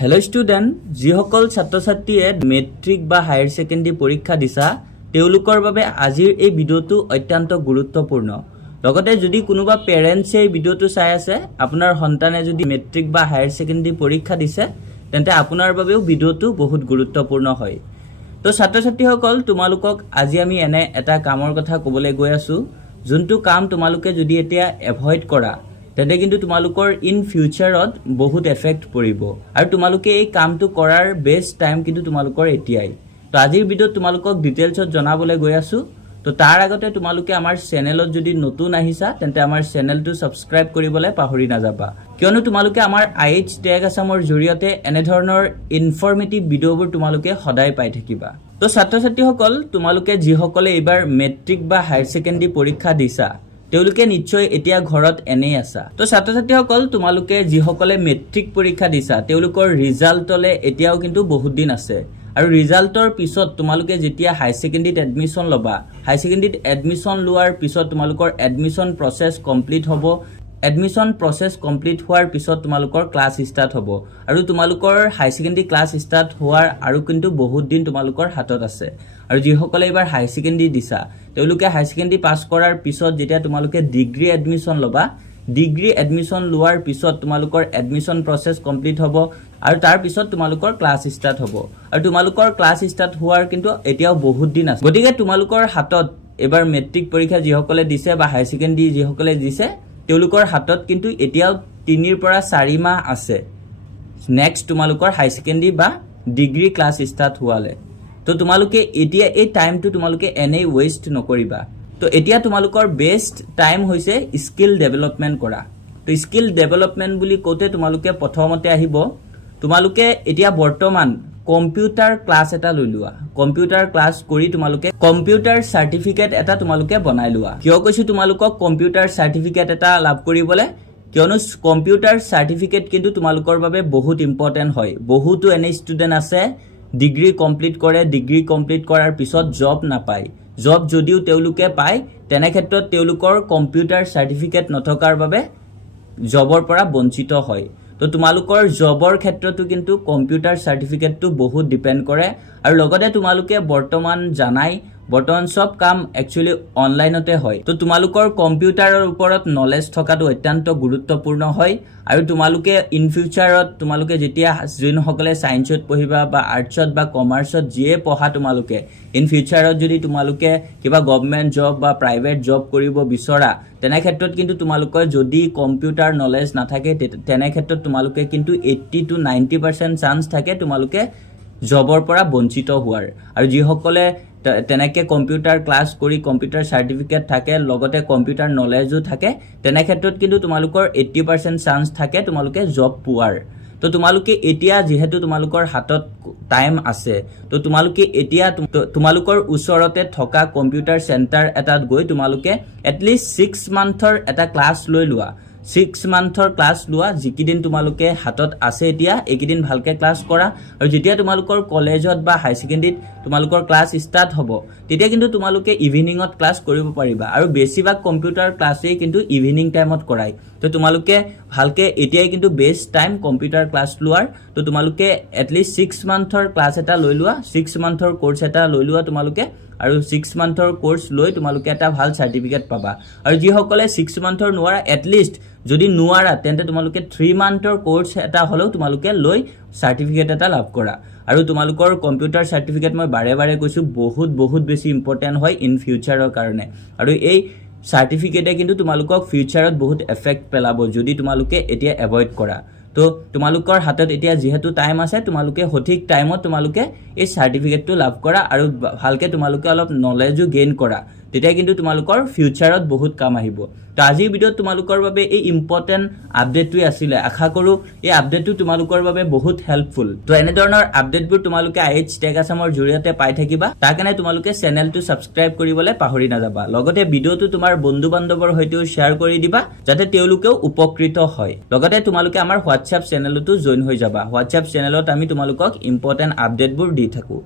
hello student যিসকল ছাত্ৰ ছাত্ৰীয়ে মেট্ৰিক বা হায়াৰ সেকেন্ডাৰী পৰীক্ষা দিছা তেওঁলোকৰ বাবে আজিৰ এই ভিডিওটো অত্যন্ত গুৰুত্বপূৰ্ণ লগতে যদি কোনোবা পেৰেন্টছে এই ভিডিওটো চাই আছে আপোনাৰ সন্তানে যদি মেট্ৰিক বা হায়াৰ সেকেন্ডাৰী পৰীক্ষা দিছে তেন্তে আপোনাৰ বাবেও ভিডিওটো বহুত গুৰুত্বপূৰ্ণ হয় তো ছাত্ৰ ছাত্ৰীসকল তোমালোকক আজি আমি এনে এটা কামৰ কথা ক'বলৈ গৈ আছো যোনটো কাম তোমালোকে যদি এতিয়া এভয়েড কৰা তেন্তে কিন্তু তোমালোকৰ ইন ফিউচাৰত বহুত এফেক্ট পৰিব আৰু তোমালোকে এই কামটো কৰাৰ বেষ্ট টাইম কিন্তু তোমালোকৰ এতিয়াই তো আজিৰ ভিডিওত তোমালোকক ডিটেইলছত জনাবলৈ গৈ আছো তো তাৰ আগতে তোমালোকে আমাৰ চেনেলত যদি নতুন আহিছা তেন্তে আমাৰ চেনেলটো সাবস্ক্ৰাইব কৰিবলৈ পাহৰি নাযাবা কিয়নো তোমালোকে আমাৰ আইএইচ টেগ আসামৰ জৰিয়তে এনে ধৰণৰ ইনফৰমেটিভ ভিডিওবোৰ তোমালোকে সদায় পাই থাকিবা তো ছাত্ৰ ছাত্ৰীসকল তোমালোকে যিসকলে এইবাৰ মেট্ৰিক বা হায়াৰ সেকেন্ডাৰী পৰীক্ষা দিছা তেওঁলোকে নিশ্চয় এতিয়া ঘৰত এনেই আছা তো ছাত্ৰ ছাত্ৰীসকল তোমালোকে যিসকলে মেট্ৰিক পৰীক্ষা দিছা তেওঁলোকৰ ৰিজাল্টলে এতিয়াও কিন্তু বহুত দিন আছে আৰু ৰিজাল্টৰ পিছত তোমালোকে যেতিয়া হাই সেকেন্ডাৰীত এডমিশন লবা হাই সেকেন্ডাৰীত এডমিশন লোৱাৰ পিছত তোমালোকৰ এডমিশন প্ৰসেস কমপ্লিট হ'ব এডমিশন প্ৰসেস কমপ্লিট হোৱাৰ পিছত তোমালোকৰ ক্লাছ ষ্টাৰ্ট হ'ব আৰু তোমালোকৰ হাই সেকেন্ডাৰী ক্লাছ ষ্টাৰ্ট হোৱাৰ আৰু কিন্তু বহুত দিন তোমালোকৰ হাতত আছে আৰু যিসকলে এবাৰ হাই সেকেন্ডাৰী দিছা তেওঁলোকে হাই সেকেন্ডাৰী পাস কৰাৰ পিছত যেতিয়া তোমালোকে ডিগ্ৰী এডমিশন লবা ডিগ্ৰী এডমিশন লোৱাৰ পিছত তোমালোকৰ এডমিশন প্ৰসেস কমপ্লিট হ'ব আৰু তাৰ পিছত তোমালোকৰ ক্লাছ ষ্টাৰ্ট হ'ব আৰু তোমালোকৰ ক্লাছ ষ্টাৰ্ট হোৱাৰ কিন্তু এতিয়াও বহুত দিন আছে গতিকে তোমালোকৰ হাতত এবাৰ মেট্ৰিক পৰীক্ষা যিসকলে দিছে বা হাই সেকেন্ডাৰী যিসকলে দিছে তেওঁলোকৰ হাতত কিন্তু এতিয়াও 3 পৰা 4 মাহ আছে নেক্সট তোমালোকৰ হাই সেকেন্ডাৰী বা ডিগ্ৰী ক্লাছ ষ্টাৰ্ট হোৱালে তো তোমালোকে এতিয়া এই টাইমটো তোমালোকে এনেই ওয়েস্ট নকৰিবা তো এতিয়া তোমালোকৰ বেষ্ট টাইম হৈছে স্কিল ডেভেলপমেন্ট কৰা তো স্কিল ডেভেলপমেন্ট বুলি কোতে তোমালোকে প্ৰথমতে আহিব তোমালোকে এতিয়া বৰ্তমান কম্পিউটাৰ ক্লাছ এটা লৈ লোৱা কম্পিউটাৰ ক্লাছ কৰি তোমালোকে কম্পিউটাৰ সাৰ্টিফিকেট এটা তোমালোকে বনাই লোৱা কিয় কৈছো তোমালোকক কম্পিউটাৰ সাৰ্টিফিকেট এটা লাভ কৰিবলৈ কিয়নো কম্পিউটাৰ সাৰ্টিফিকেট কিন্তু তোমালোকৰ বাবে বহুত ইম্পৰ্টেন্ট হয় বহুতো এনে ষ্টুডেন্ট আছে ডিগ্ৰী কমপ্লিট কৰে ডিগ্ৰী কমপ্লিট কৰাৰ পিছত জব নাপায় জব যদিও তেওঁলোকে পায় তেনে ক্ষেত্ৰত তেওঁলোকৰ কম্পিউটাৰ সাৰ্টিফিকেট নথকাৰ বাবে জবৰ পৰা বঞ্চিত হয় তো তোমালোকৰ জবৰ ক্ষেত্ৰটো কিন্তু কম্পিউটাৰ সাৰ্টিফিকেটটো বহুত ডিপেন্ড কৰে আৰু লগতে তোমালোকে বৰ্তমান জানাই বৰ্তমান সব কাম একচুয়ালি অনলাইনতে হয় তো তোমালোকৰ কম্পিউটাৰৰ ওপৰত নলেজ থকাটো অত্যন্ত গুৰুত্বপূৰ্ণ হয় আৰু তোমালোকে ইন ফিউচাৰত তোমালোকে যেতিয়া যিসকলে সায়েন্সত পঢ়িবা বা আৰ্টছত বা কমাৰ্চত যিয়ে পঢ়া তোমালোকে ইন ফিউচাৰত যদি তোমালোকে কিবা গভৰ্ণমেন্ট জব বা প্ৰাইভেট জব কৰিব বিচৰা তেনে ক্ষেত্ৰত কিন্তু তোমালোকৰ যদি কম্পিউটাৰ নলেজ নাথাকে তেনে ক্ষেত্ৰত তোমালোকে কিন্তু 80 to 90% চান্স থাকে তোমালোকে জবৰ পৰা বঞ্চিত হোৱাৰ আৰু যিসকলে তেনেকে কম্পিউটাৰ ক্লাছ কৰি কম্পিউটাৰ সাৰ্টিফিকেট থাকে লগতে কম্পিউটাৰ নলেজও থাকে তেনে ক্ষেত্ৰত কিন্তু তোমালোকৰ 80% চান্স থাকে তোমালোকে জব পোৱাৰ তো তোমালোকে এতিয়া যেহেতু তোমালোকৰ হাতত টাইম আছে তো তোমালোকে এতিয়া তোমালোকৰ ওচৰতে থকা কম্পিউটাৰ সেন্টাৰ এটাত গৈ তোমালোকে এটলিষ্ট 6 মান্থৰ এটা ক্লাছ লৈ লোৱা 6 মান্থৰ ক্লাছ লোৱা যিকিদিন তোমালোকে হাতত আছে এতিয়া একিদিন ভালকে ক্লাছ কৰা আৰু যেতিয়া তোমালোকৰ কলেজত বা হাই সেকেন্ডাৰীত তোমালোকৰ ক্লাছ ষ্টাৰ্ট হ'ব তেতিয়া কিন্তু তোমালোকে ইভিনিংত ক্লাছ কৰিব পাৰিবা আৰু বেছিভাগ কম্পিউটাৰ ক্লাছেই কিন্তু ইভিনিং টাইমত কৰায় তো তোমালোকে ভালকে এতিয়াই কিন্তু বেষ্ট টাইম কম্পিউটাৰ ক্লাছ লোৱাৰ তো তোমালোকে এটলিষ্ট 6 মান্থৰ ক্লাছ এটা লৈ লোৱা 6 মান্থৰ কোৰ্স এটা লৈ লোৱা তোমালোকে আৰু 6 মান্থৰ কোৰ্স লৈ তোমালোকে এটা ভাল সাৰ্টিফিকেট পাবা আৰু যিসকলে 6 মান্থৰ নোৱাৰা এটলিষ্ট যদি নোৱাৰা তেন্তে তোমালোকে 3 মান্থৰ কোৰ্স এটা হলেও তোমালোকে লৈ সাৰ্টিফিকেট এটা লাভ কৰা আৰু তোমালোকৰ কম্পিউটাৰ সাৰ্টিফিকেট মই বাৰে বাৰে কৈছো বহুত বেছি ইম্পৰ্টেন্ট হয় ইন ফিউচাৰৰ কাৰণে আৰু এই সাৰ্টিফিকেটে কিন্তু তোমালোকক ফিউচাৰত বহুত এফেক্ট পেলাব যদি তোমালোকে এতিয়া এভয়েড কৰা তো তোমালোকৰ হাতত এতিয়া যেহেতু টাইম আছে তোমালোকে সঠিক টাইমত তোমালোকে এই সাৰ্টিফিকেটটো লাভ কৰা আৰু ভালকে তোমালোকে অলপ নলেজও গেইন কৰা তেতিয়া কিন্তু তোমালোকৰ ফিউচাৰত বহুত কাম আহিব তো আজিৰ ভিডিওত তোমালোকৰ বাবে এই ইম্পৰ্টেন্ট আপডেটটো আছিল আশা কৰো এই আপডেটটো তোমালোকৰ বাবে বহুত হেল্পফুল তো এনে ধৰণৰ আপডেটবোৰ তোমালোকে আইএইচ টেগ আসামৰ জৰিয়তে পাই থাকিবা তাৰ কাৰণে তোমালোকে চেনেলটো সাবস্ক্ৰাইব কৰিবলৈ পাহৰি নাযাবা লগতে ভিডিওটো তোমাৰ বন্ধু বান্ধৱৰ সৈতেও শেয়াৰ কৰি দিবা যাতে তেওঁলোকেও উপকৃত হয় লগতে তোমালোকে আমাৰ হোৱাটছআপ চেনেলটো জয়েন হৈ যাবা হোৱাটছআপ চেনেলত আমি তোমালোকক ইম্পৰ্টেন্ট আপডেটবোৰ দি থাকো